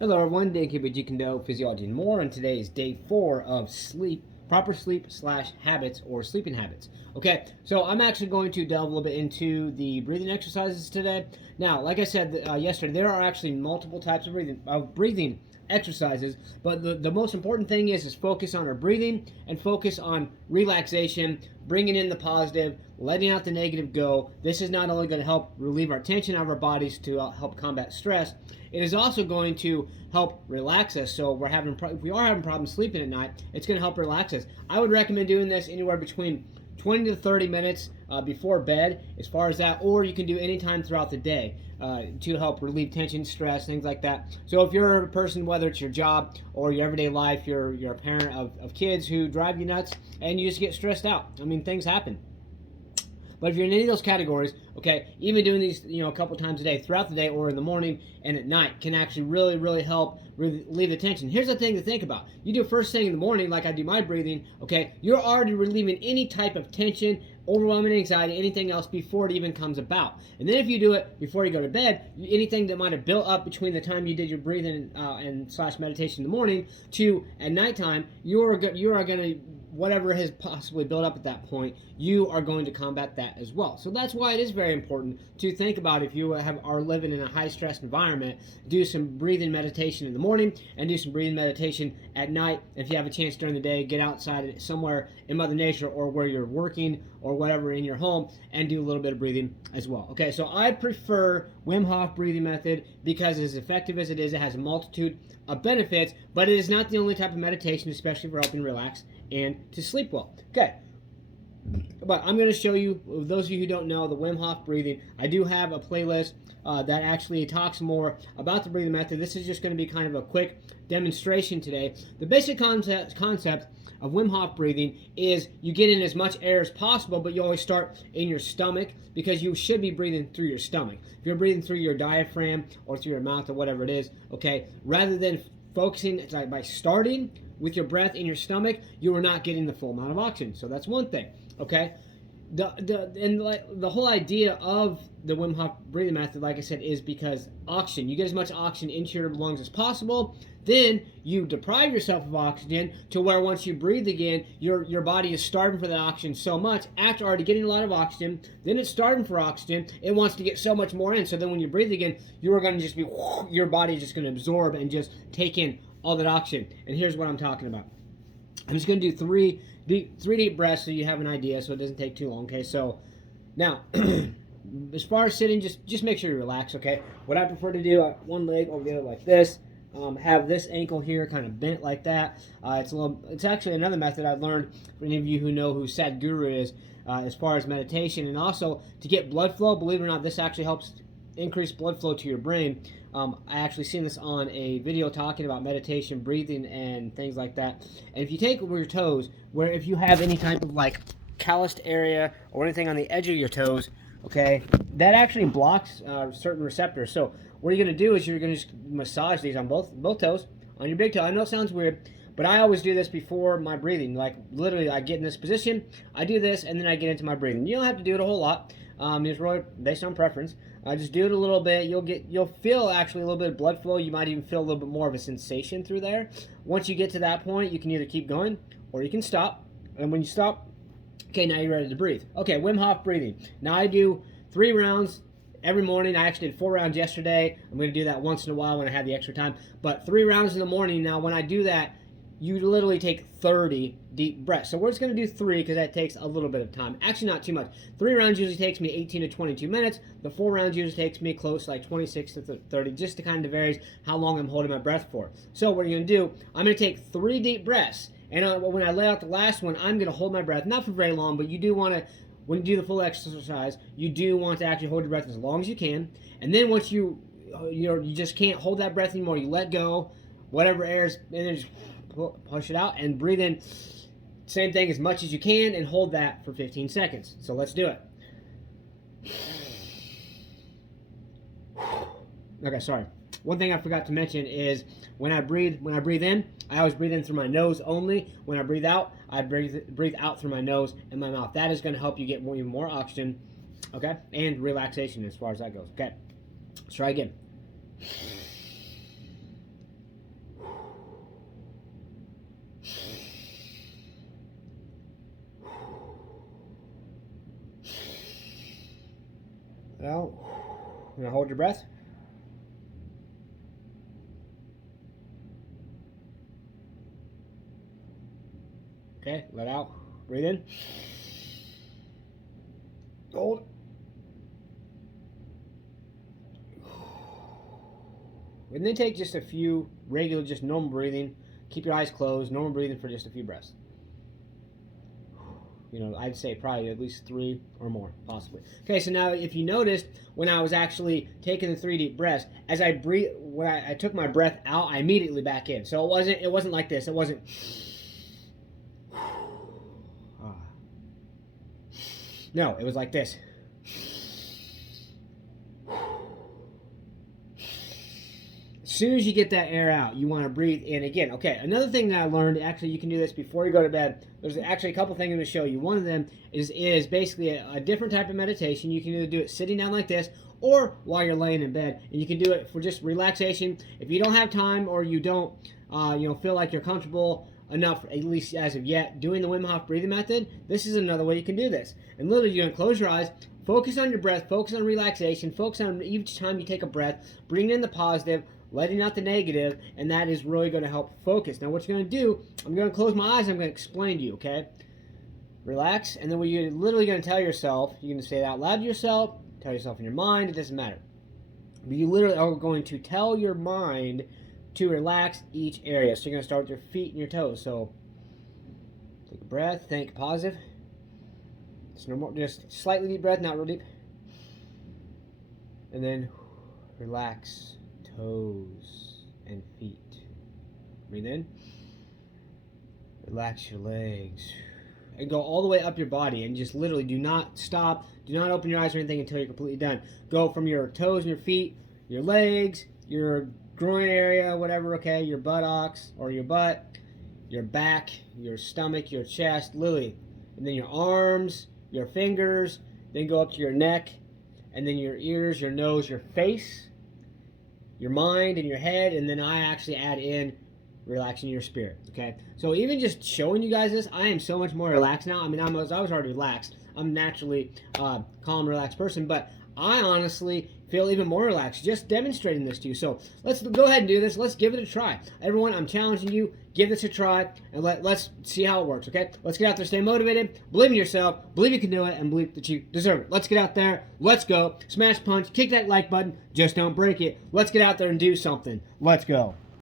Hello everyone, Dan Kibbe, Jeet, Physiology and more, and today is day 4 of proper sleep / habits or sleeping habits. Okay, so I'm actually going to delve a little bit into the breathing exercises today. Now, like I said yesterday, there are actually multiple types of breathing exercises, but the most important thing is focus on our breathing and focus on relaxation, bringing in the positive, letting out the negative go. This is not only going to help relieve our tension out of our bodies to help combat stress, it is also going to help relax us. So if we are having problems sleeping at night, it's going to help relax us. I would recommend doing this anywhere between 20 to 30 minutes before bed, as far as that, or you can do any time throughout the day to help relieve tension, stress, things like that. So if you're a person, whether it's your job or your everyday life, you're a parent of kids who drive you nuts and you just get stressed out. I mean, things happen. But if you're in any of those categories, okay, even doing these, a couple times a day throughout the day or in the morning and at night can actually really, really help relieve the tension. Here's the thing to think about. You do first thing in the morning, like I do my breathing, okay, you're already relieving any type of tension, overwhelming anxiety, anything else before it even comes about. And then if you do it before you go to bed, anything that might have built up between the time you did your breathing and / meditation in the morning to at nighttime, you are going to, whatever has possibly built up at that point, you are going to combat that as well. So that's why it is very important to think about, if you are living in a high stress environment, do some breathing meditation in the morning and do some breathing meditation at night. If you have a chance during the day, get outside somewhere in Mother Nature or where you're working or whatever in your home and do a little bit of breathing as well. Okay, so I prefer Wim Hof breathing method because as effective as it is, it has a multitude of benefits, but it is not the only type of meditation, especially for helping relax and to sleep well. Okay, but I'm going to show you, those of you who don't know, the Wim Hof breathing. I do have a playlist that actually talks more about the breathing method. This is just going to be kind of a quick demonstration today. The basic concept of Wim Hof breathing is you get in as much air as possible, but you always start in your stomach because you should be breathing through your stomach. If you're breathing through your diaphragm or through your mouth or whatever it is, okay, rather than focusing by starting with your breath in your stomach, you are not getting the full amount of oxygen. So that's one thing, okay? The whole idea of the Wim Hof breathing method, like I said, is because oxygen, you get as much oxygen into your lungs as possible, then you deprive yourself of oxygen to where once you breathe again, your body is starving for that oxygen so much. After already getting a lot of oxygen, then it's starving for oxygen. It wants to get so much more in. So then when you breathe again, you are going to just be, your body is just going to absorb and just take in all that oxygen. And here's what I'm talking about. I'm just going to do three deep breaths so you have an idea, so it doesn't take too long. Okay, so now as far as sitting, just make sure you relax. Okay, what I prefer to do, one leg over the other like this, have this ankle here kind of bent like that. It's actually another method I've learned for any of you who know who Sadhguru is, as far as meditation, and also to get blood flow. Believe it or not, this actually helps increase blood flow to your brain. I actually seen this on a video talking about meditation, breathing, and things like that. And if you take your toes, where if you have any type of like calloused area or anything on the edge of your toes, okay, that actually blocks certain receptors. So what you're going to do is you're going to just massage these on both toes, on your big toe. I know it sounds weird, but I always do this before my breathing. Like literally, I get in this position, I do this, and then I get into my breathing. You don't have to do it a whole lot. It's really based on preference. Just do it a little bit. You'll feel actually a little bit of blood flow. You might even feel a little bit more of a sensation through there. Once you get to that point, you can either keep going or you can stop. And when you stop, okay, now you're ready to breathe. Okay, Wim Hof breathing. Now I do 3 rounds every morning. I actually did 4 rounds yesterday. I'm going to do that once in a while when I have the extra time. But 3 rounds in the morning. Now when I do that, you literally take 30 deep breaths. So we're just going to do 3 because that takes a little bit of time. Actually, not too much. 3 rounds usually takes me 18 to 22 minutes. The 4 rounds usually takes me close to like 26 to 30, just to kind of varies how long I'm holding my breath for. So what you're going to do, I'm going to take 3 deep breaths. And when I lay out the last one, I'm going to hold my breath, not for very long, but you do want to, when you do the full exercise, you do want to actually hold your breath as long as you can. And then once you just can't hold that breath anymore, you let go, whatever air's, and then just push it out and breathe in. Same thing, as much as you can, and hold that for 15 seconds. So let's do it. Okay, sorry. One thing I forgot to mention is when I breathe in, I always breathe in through my nose only. When I breathe out, I breathe out through my nose and my mouth. That is going to help you get even more oxygen, okay, and relaxation as far as that goes. Okay, let's try again. You're gonna hold your breath. Okay, let out. Breathe in. Hold. And then take just a few regular, just normal breathing. Keep your eyes closed, normal breathing for just a few breaths. I'd say probably at least 3 or more, possibly. Okay, so now if you noticed, when I was actually taking the 3 deep breaths, as I breathe, when I took my breath out, I immediately back in. So it wasn't like this. It wasn't. No, it was like this. As soon as you get that air out, you want to breathe in again. Okay, another thing that I learned, actually you can do this before you go to bed. There's actually a couple things I'm going to show you. One of them is basically a different type of meditation. You can either do it sitting down like this or while you're laying in bed. And you can do it for just relaxation. If you don't have time or you don't feel like you're comfortable enough, at least as of yet, doing the Wim Hof breathing method, this is another way you can do this. And literally, you're going to close your eyes, focus on your breath, focus on relaxation, focus on each time you take a breath, bring in the positive, letting out the negative, and that is really going to help focus. Now, what you're going to do, I'm going to close my eyes, I'm going to explain to you, okay? Relax, and then what you're literally going to tell yourself, you're going to say it out loud to yourself, tell yourself in your mind, it doesn't matter. But you literally are going to tell your mind to relax each area. So you're going to start with your feet and your toes. So take a breath, think positive. Just slightly deep breath, not real deep. And then relax toes and feet. Breathe in. Relax your legs. And go all the way up your body and just literally do not stop. Do not open your eyes or anything until you're completely done. Go from your toes and your feet, your legs, your groin area, whatever, okay, your buttocks or your butt, your back, your stomach, your chest, literally. And then your arms, your fingers, then go up to your neck, and then your ears, your nose, your face, your mind, and your head, and then I actually add in relaxing your spirit, okay? So even just showing you guys this, I am so much more relaxed now. I mean, I was already relaxed. I'm naturally a calm, relaxed person, but I honestly feel even more relaxed just demonstrating this to you. So let's go ahead and do this. Let's give it a try. Everyone, I'm challenging you. Give this a try, and let's see how it works, okay? Let's get out there, stay motivated, believe in yourself, believe you can do it, and believe that you deserve it. Let's get out there. Let's go. Smash, punch, kick that like button. Just don't break it. Let's get out there and do something. Let's go.